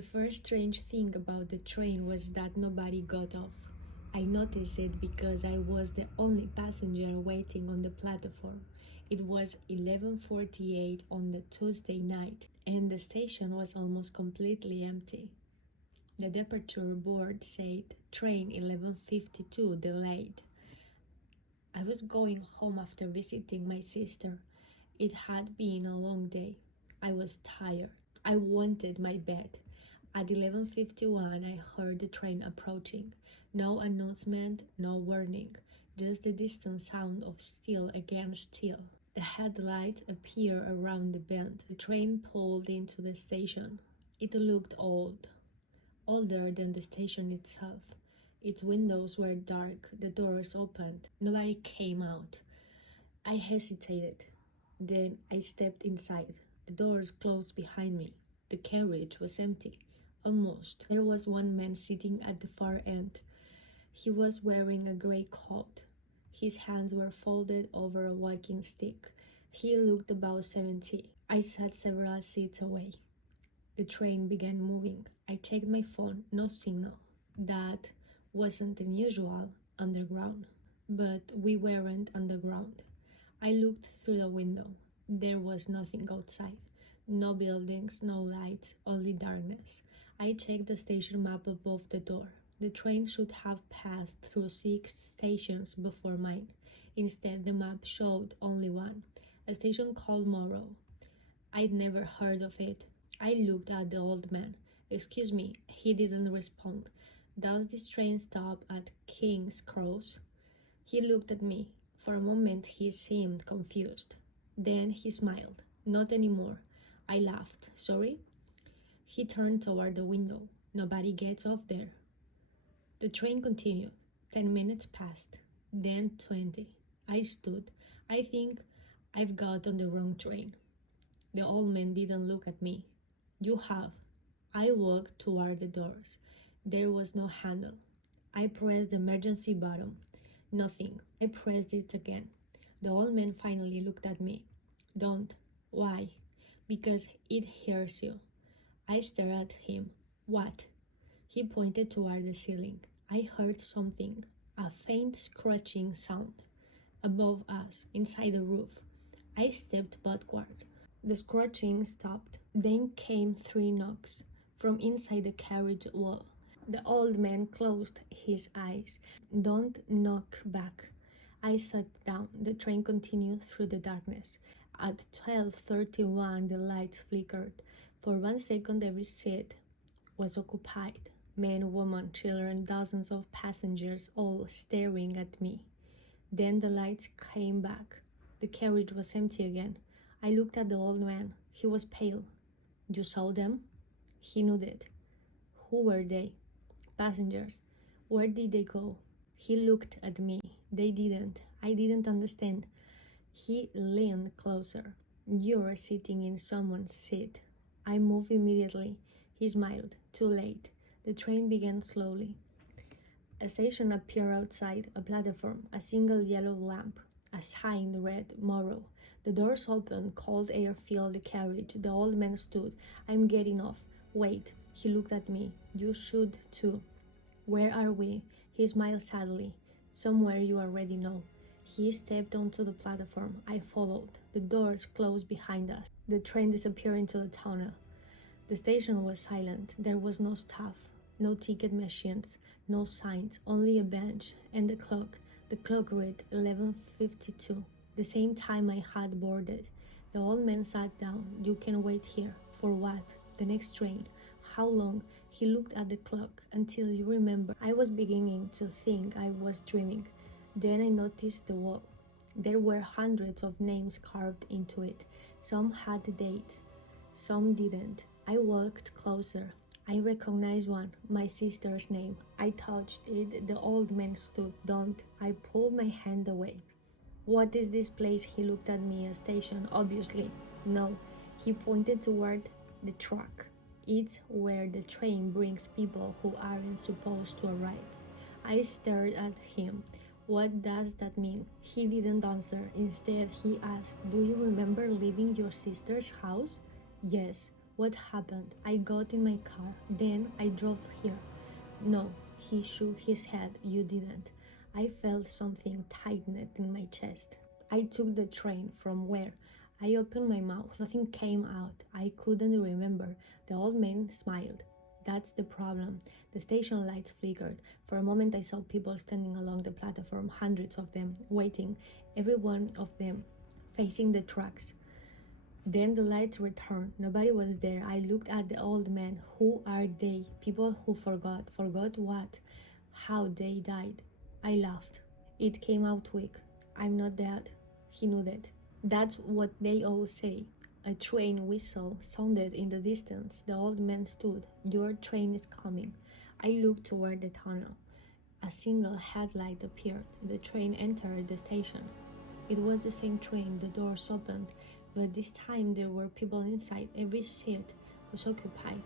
The first strange thing about the train was that nobody got off. I noticed it because I was the only passenger waiting on the platform. It was 11:48 on the Tuesday night, and the station was almost completely empty. The departure board said train 11:52 delayed. I was going home after visiting my sister. It had been a long day. I was tired. I wanted my bed. At 11:51 I heard the train approaching. No announcement, no warning, just the distant sound of steel against steel. The headlights appeared around the bend. The train pulled into the station. It looked old, older than the station itself. Its windows were dark, the doors opened. Nobody came out. I hesitated. Then I stepped inside. The doors closed behind me. The carriage was empty. Almost. There was one man sitting at the far end. He was wearing a gray coat. His hands were folded over a walking stick. He looked about 70. I sat several seats away. The train began moving. I checked my phone, no signal. That wasn't unusual underground, but we weren't underground. I looked through the window. There was nothing outside. No buildings, no lights, only darkness. I checked the station map above the door. The train should have passed through 6 stations before mine. Instead, the map showed only one, a station called Morrow. I'd never heard of it. I looked at the old man. "Excuse me," he didn't respond. "Does this train stop at King's Cross?" He looked at me. For a moment he seemed confused. Then he smiled. "Not anymore." I laughed. "Sorry?" He turned toward the window. "Nobody gets off there." The train continued. 10 minutes passed. Then 20. I stood. I think I've got on the wrong train. The old man didn't look at me. "You have." I walked toward the doors. There was no handle. I pressed the emergency button. Nothing. I pressed it again. The old man finally looked at me. "Don't." "Why?" "Because it hurts you." I stared at him. "What?" He pointed toward the ceiling. I heard something, a faint scratching sound. Above us, inside the roof. I stepped backward. The scratching stopped. Then came 3 knocks from inside the carriage wall. The old man closed his eyes. "Don't knock back." I sat down. The train continued through the darkness. At 12:31 the lights flickered. For 1 second every seat was occupied. Men, women, children, dozens of passengers, all staring at me. Then the lights came back. The carriage was empty again. I looked at the old man. He was pale. "You saw them?" He nodded. "Who were they?" "Passengers." "Where did they go?" He looked at me. "They didn't." I didn't understand. He leaned closer. "You're sitting in someone's seat." I moved immediately. He smiled. Too late. The train began slowly. A station appeared outside, a platform, a single yellow lamp, a sign read Morrow. The doors opened, cold air filled the carriage. The old man stood. "I'm getting off." "Wait." He looked at me. "You should too." "Where are we?" He smiled sadly. "Somewhere you already know." He stepped onto the platform. I followed. The doors closed behind us. The train disappeared into the tunnel. The station was silent. There was no staff, no ticket machines, no signs, only a bench and the clock. The clock read 11:52, the same time I had boarded. The old man sat down. "You can wait here." "For what?" "The next train." "How long?" He looked at the clock. "Until you remember." I was beginning to think I was dreaming. Then I noticed the wall. There were hundreds of names carved into it. Some had dates, some didn't. I walked closer. I recognized one, my sister's name. I touched it. The old man stood. "Don't." I pulled my hand away. "What is this place?" He looked at me. "A station, obviously." "No." He pointed toward the track. "It's where the train brings people who aren't supposed to arrive." I stared at him. "What does that mean?" He didn't answer. Instead, he asked, "Do you remember leaving your sister's house?" "Yes." What happened? I got in my car. Then I drove here. No, he shook his head. You didn't. I felt something tightened in my chest. I took the train. From where? I opened my mouth. Nothing came out. I couldn't remember. The old man smiled. That's the problem. The station lights flickered. For a moment I saw people standing along the platform, hundreds of them, waiting, every one of them facing the tracks. Then the lights returned. Nobody was there. I looked at the old man. Who are they? People who forgot. Forgot what? How they died. I laughed. It came out weak. I'm not dead. He nodded. That's what they all say. A train whistle sounded in the distance. The old man stood. Your train is coming. I looked toward the tunnel. A single headlight appeared. The train entered the station. It was the same train. The doors opened, but this time there were people inside. Every seat was occupied.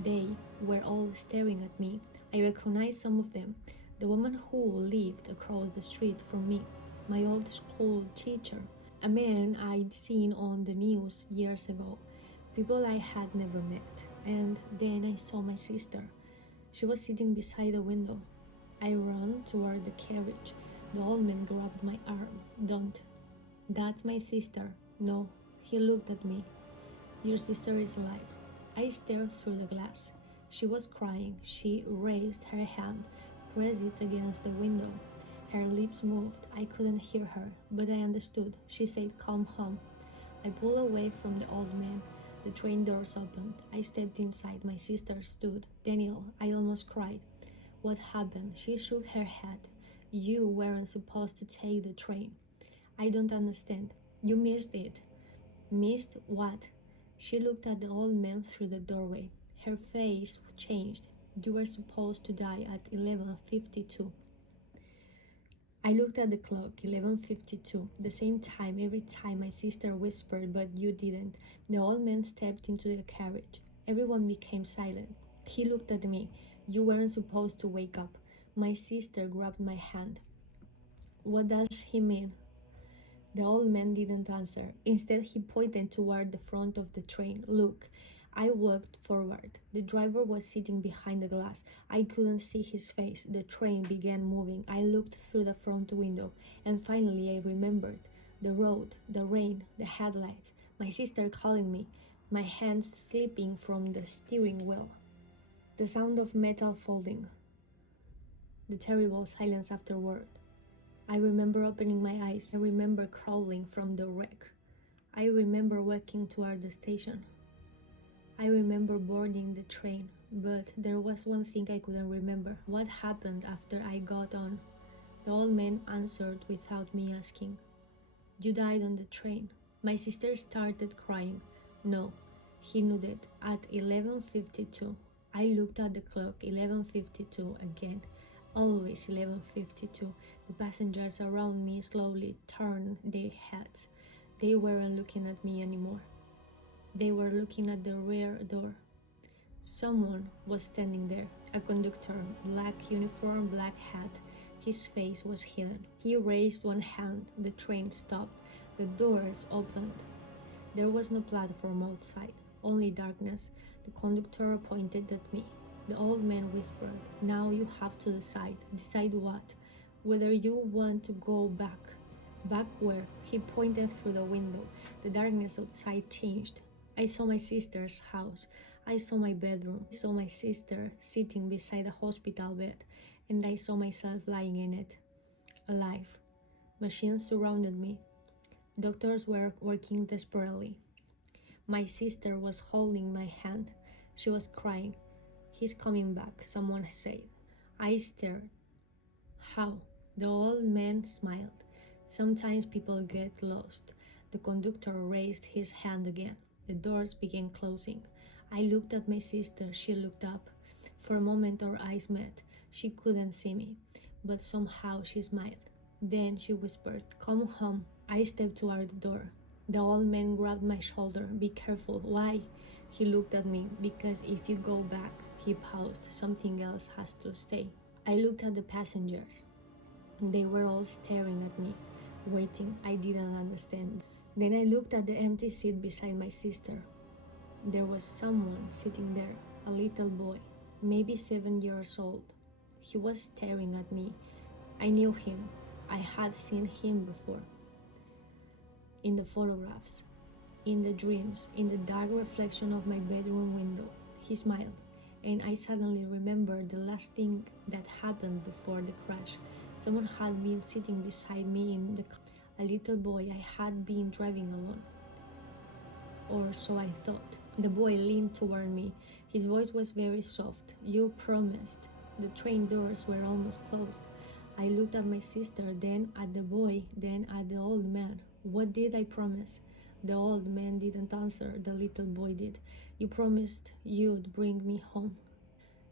They were all staring at me. I recognized some of them. The woman who lived across the street from me, my old school teacher, a man I'd seen on the news years ago, people I had never met. And then I saw my sister. She was sitting beside the window. I ran toward the carriage. The old man grabbed my arm. Don't. That's my sister. No. He looked at me. Your sister is alive. I stared through the glass. She was crying. She raised her hand, pressed it against the window. Her lips moved. I couldn't hear her, but I understood. She said, "Come home." I pulled away from the old man. The train doors opened. I stepped inside. My sister stood. Daniel, I almost cried. What happened? She shook her head. You weren't supposed to take the train. I don't understand. You missed it. Missed what? She looked at the old man through the doorway. Her face changed. You were supposed to die at 11:52. I looked at the clock, 11:52, the same time every time my sister whispered, but you didn't. The old man stepped into the carriage. Everyone became silent. He looked at me. You weren't supposed to wake up. My sister grabbed my hand. What does he mean? The old man didn't answer. Instead, he pointed toward the front of the train. Look. I walked forward. The driver was sitting behind the glass. I couldn't see his face. The train began moving. I looked through the front window, and finally I remembered. The road, the rain, the headlights, my sister calling me, my hands slipping from the steering wheel, the sound of metal folding, the terrible silence afterward. I remember opening my eyes. I remember crawling from the wreck. I remember walking toward the station. I remember boarding the train, but there was one thing I couldn't remember. What happened after I got on? The old man answered without me asking. You died on the train. My sister started crying. No, he nodded. At 11:52. I looked at the clock. 11:52 again. Always 11:52. The passengers around me slowly turned their heads. They weren't looking at me anymore. They were looking at the rear door. Someone was standing there. A conductor, black uniform, black hat. His face was hidden. He raised one hand. The train stopped. The doors opened. There was no platform outside, only darkness. The conductor pointed at me. The old man whispered, Now you have to decide. Decide what? Whether you want to go back. Back where? He pointed through the window. The darkness outside changed. I saw my sister's house. I saw my bedroom. I saw my sister sitting beside a hospital bed, and I saw myself lying in it, alive. Machines surrounded me. Doctors were working desperately. My sister was holding my hand. She was crying. He's coming back, someone said. I stared. How? The old man smiled. Sometimes people get lost. The conductor raised his hand again. The doors began closing. I looked at my sister. She looked up. For a moment our eyes met. She couldn't see me, but somehow she smiled. Then she whispered, Come home. I stepped toward the door. The old man grabbed my shoulder. Be careful. Why? He looked at me. Because if you go back, he paused. Something else has to stay. I looked at the passengers. They were all staring at me, waiting. I didn't understand. Then I looked at the empty seat beside my sister. There was someone sitting there, a little boy, maybe 7 years old. He was staring at me. I knew him. I had seen him before. In the photographs, in the dreams, in the dark reflection of my bedroom window. He smiled, and I suddenly remembered the last thing that happened before the crash. Someone had been sitting beside me in the car. A little boy I had been driving alone. Or so I thought. The boy leaned toward me. His voice was very soft. You promised. The train doors were almost closed. I looked at my sister, then at the boy, then at the old man. What did I promise? The old man didn't answer. The little boy did. You promised you'd bring me home.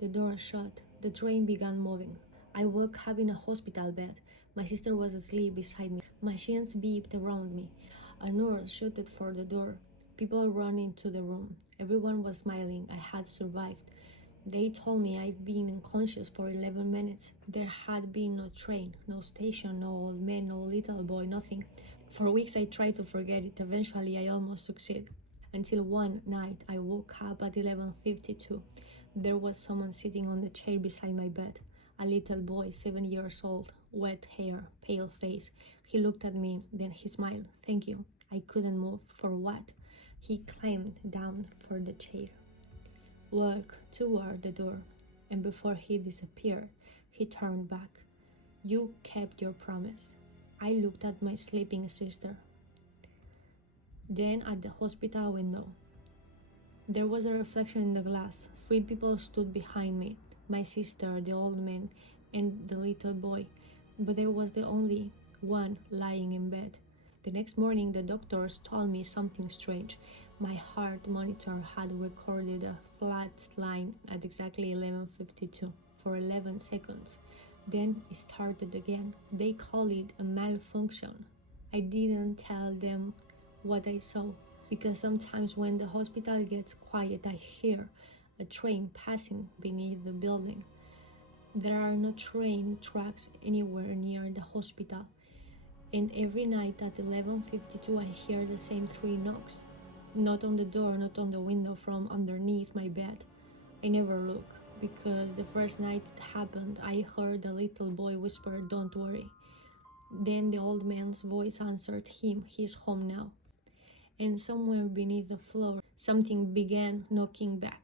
The door shut. The train began moving. I woke up in a hospital bed. My sister was asleep beside me. Machines beeped around me. A nurse shouted for the door. People ran into the room. Everyone was smiling. I had survived. They told me I've been unconscious for 11 minutes. There had been no train, no station, no old man, no little boy, nothing. For weeks I tried to forget it. Eventually I almost succeeded. Until one night I woke up at 11:52. There was someone sitting on the chair beside my bed. A little boy, 7 years old, wet hair, pale face. He looked at me, then he smiled. Thank you. I couldn't move. For what? He climbed down for the chair, walked toward the door, and before he disappeared, he turned back. You kept your promise. I looked at my sleeping sister, then at the hospital window. There was a reflection in the glass. 3 people stood behind me, my sister, the old man, and the little boy, but I was the only one lying in bed. The next morning, the doctors told me something strange. My heart monitor had recorded a flat line at exactly 11:52 for 11 seconds. Then it started again. They called it a malfunction. I didn't tell them what I saw, because sometimes when the hospital gets quiet, I hear a train passing beneath the building. There are no train tracks anywhere near the hospital, and every night at 11:52 I hear the same 3 knocks. Not on the door, not on the window, from underneath my bed. I never look, because the first night it happened, I heard the little boy whisper, "Don't worry." Then the old man's voice answered him, "He's home now." And somewhere beneath the floor, something began knocking back.